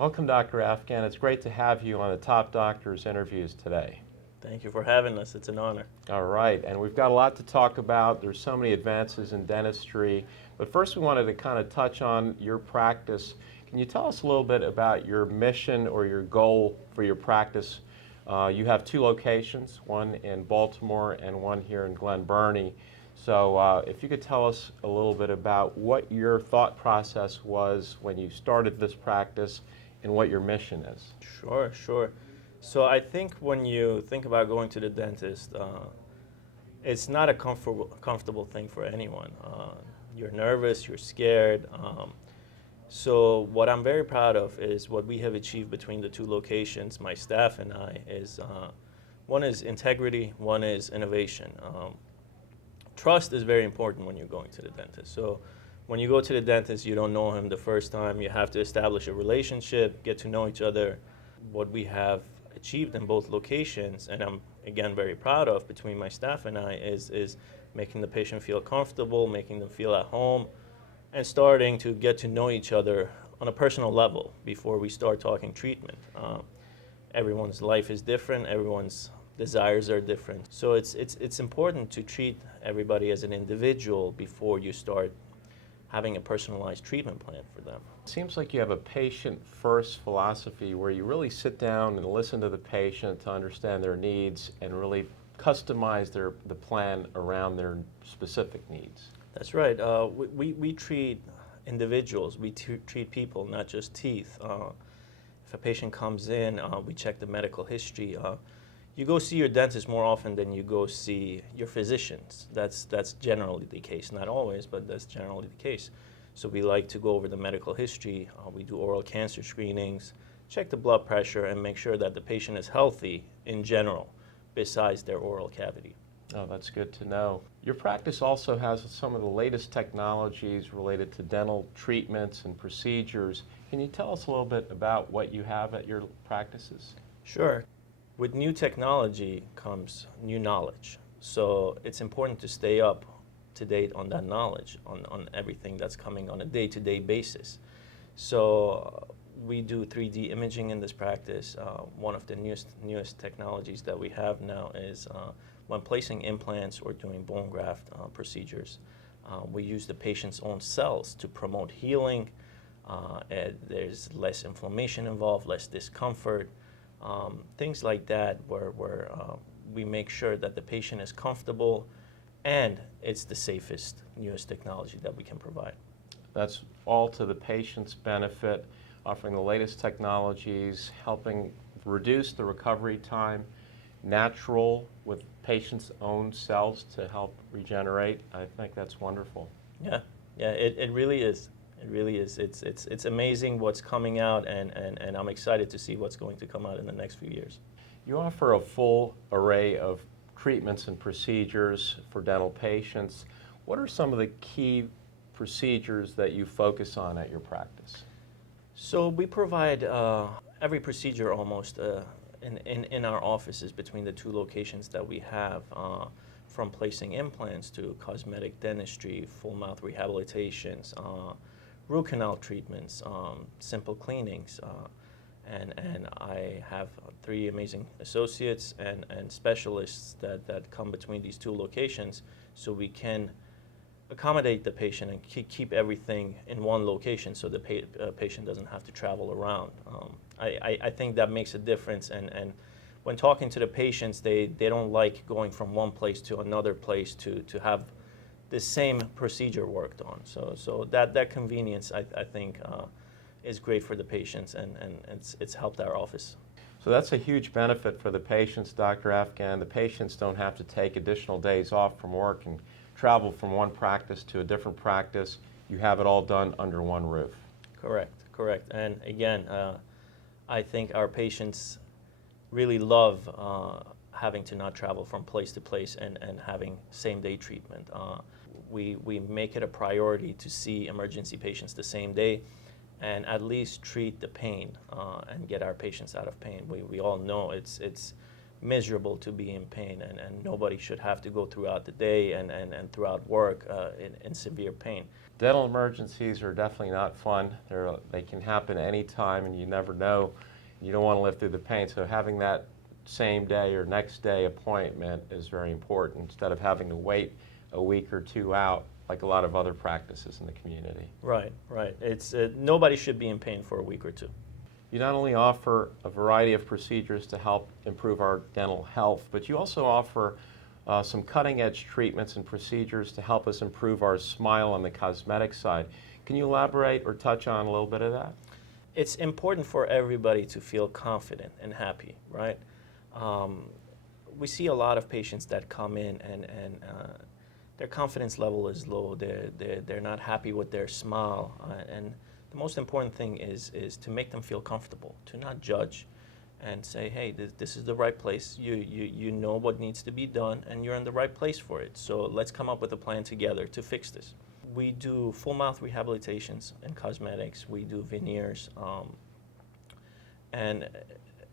Welcome, Dr. Afgan. It's great to have you on the Top Doctors interviews today. Thank you for having us. It's an honor. All right, and we've got a lot to talk about. There's so many advances in dentistry, but first we wanted to kind of touch on your practice. Can you tell us a little bit about your mission or your goal for your practice? You have two locations, one in Baltimore and one here in Glen Burnie. So if you could tell us a little bit about what your thought process was when you started this practice and what your mission is. Sure. So I think when you think about going to the dentist, it's not a comfortable thing for anyone. You're nervous, you're scared. So what I'm very proud of is what we have achieved between the two locations, my staff and I, is one is integrity, one is innovation. Trust is very important when you're going to the dentist. So when you go to the dentist, you don't know him the first time. You have to establish a relationship, get to know each other. What we have achieved in both locations, and I'm again very proud of between my staff and I, is making the patient feel comfortable, making them feel at home, and starting to get to know each other on a personal level before we start talking treatment. Everyone's life is different, everyone's desires are different. So it's important to treat everybody as an individual before you start having a personalized treatment plan for them. It seems like you have a patient-first philosophy where you really sit down and listen to the patient to understand their needs and really customize the plan around their specific needs. That's right. We treat individuals, we treat people, not just teeth. If a patient comes in, we check the medical history. You go see your dentist more often than you go see your physicians. That's generally the case. Not always, but that's generally the case. So we like to go over the medical history. We do oral cancer screenings, check the blood pressure, and make sure that the patient is healthy in general, besides their oral cavity. Oh, that's good to know. Your practice also has some of the latest technologies related to dental treatments and procedures. Can you tell us a little bit about what you have at your practices? Sure. With new technology comes new knowledge. So it's important to stay up to date on that knowledge, on everything that's coming on a day-to-day basis. So we do 3D imaging in this practice. One of the newest technologies that we have now is when placing implants or doing bone graft procedures, we use the patient's own cells to promote healing. There's less inflammation involved, less discomfort. Things like that where we make sure that the patient is comfortable and it's the safest, newest technology that we can provide. That's all to the patient's benefit, offering the latest technologies, helping reduce the recovery time, natural with patient's own cells to help regenerate. I think that's wonderful. Yeah, it really is. It really is. It's amazing what's coming out, and I'm excited to see what's going to come out in the next few years. You offer a full array of treatments and procedures for dental patients. What are some of the key procedures that you focus on at your practice? So we provide every procedure almost in our offices between the two locations that we have, from placing implants to cosmetic dentistry, full mouth rehabilitations, root canal treatments, simple cleanings, and I have 3 amazing associates and specialists that come between these two locations so we can accommodate the patient and keep everything in one location so the patient doesn't have to travel around. I think that makes a difference, and when talking to the patients, they don't like going from one place to another place to have the same procedure worked on. So that convenience, I think, is great for the patients, and it's helped our office. So that's a huge benefit for the patients, Dr. Afgan. The patients don't have to take additional days off from work and travel from one practice to a different practice. You have it all done under one roof. Correct. And again, I think our patients really love having to not travel from place to place and having same-day treatment. We make it a priority to see emergency patients the same day and at least treat the pain and get our patients out of pain. We all know it's miserable to be in pain, and nobody should have to go throughout the day and throughout work in severe pain. Dental emergencies are definitely not fun. They can happen anytime, and you never know. You don't want to live through the pain, so having that same day or next day appointment is very important instead of having to wait a week or two out like a lot of other practices in the community. Right, right. It's nobody should be in pain for a week or two. You not only offer a variety of procedures to help improve our dental health, but you also offer some cutting-edge treatments and procedures to help us improve our smile on the cosmetic side. Can you elaborate or touch on a little bit of that? It's important for everybody to feel confident and happy, right? We see a lot of patients that come in and their confidence level is low. They're not happy with their smile, and the most important thing is to make them feel comfortable, to not judge, and say, hey, this is the right place. You know what needs to be done, and you're in the right place for it. So let's come up with a plan together to fix this. We do full mouth rehabilitations and cosmetics. We do veneers, and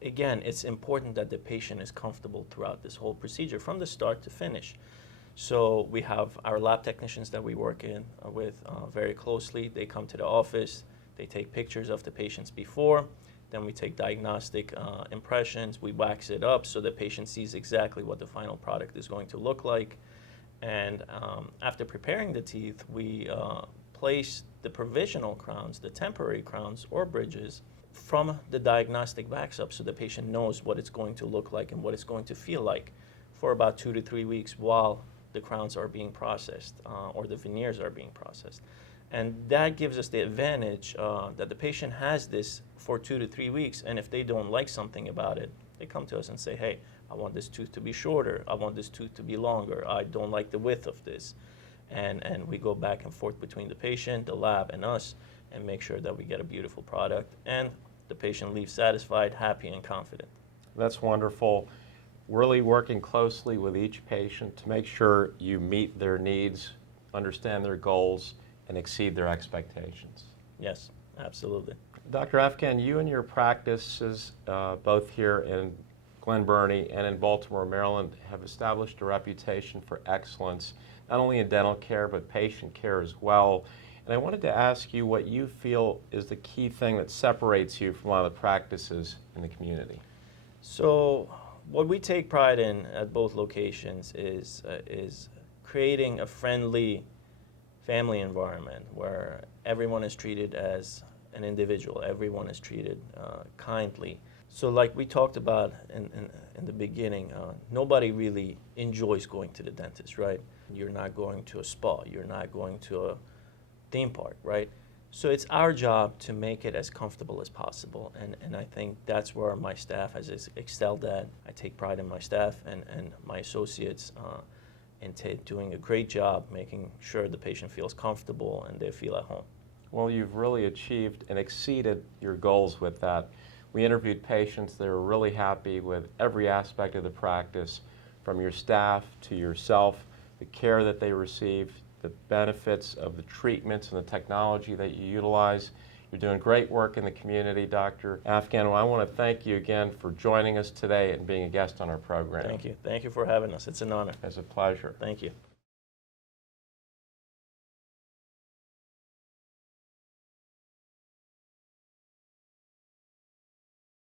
again, it's important that the patient is comfortable throughout this whole procedure from the start to finish. So we have our lab technicians that we work with very closely. They come to the office, they take pictures of the patients before, then we take diagnostic impressions, we wax it up so the patient sees exactly what the final product is going to look like. And after preparing the teeth, we place the provisional crowns, the temporary crowns or bridges, from the diagnostic wax up so the patient knows what it's going to look like and what it's going to feel like for about 2 to 3 weeks while the crowns are being processed or the veneers are being processed. And that gives us the advantage that the patient has this for 2 to 3 weeks, and if they don't like something about it, they come to us and say, hey, I want this tooth to be shorter, I want this tooth to be longer, I don't like the width of this. And we go back and forth between the patient, the lab, and us, and make sure that we get a beautiful product, and the patient leaves satisfied, happy, and confident. That's wonderful. Really working closely with each patient to make sure you meet their needs, understand their goals, and exceed their expectations. Yes, absolutely. Dr. Afgan, you and your practices, both here in Glen Burnie and in Baltimore, Maryland, have established a reputation for excellence, not only in dental care, but patient care as well. And I wanted to ask you what you feel is the key thing that separates you from a lot of the practices in the community. So what we take pride in at both locations is creating a friendly family environment where everyone is treated as an individual, everyone is treated kindly. So like we talked about in the beginning, nobody really enjoys going to the dentist, right? You're not going to a spa, you're not going to a theme park, right? So it's our job to make it as comfortable as possible, and I think that's where my staff has excelled at. I take pride in my staff and my associates in doing a great job making sure the patient feels comfortable and they feel at home. Well, you've really achieved and exceeded your goals with that. We interviewed patients that were really happy with every aspect of the practice, from your staff to yourself, the care that they received, the benefits of the treatments and the technology that you utilize. You're doing great work in the community, Dr. Afgan. Well, I want to thank you again for joining us today and being a guest on our program. Thank you. Thank you for having us. It's an honor. It's a pleasure. Thank you.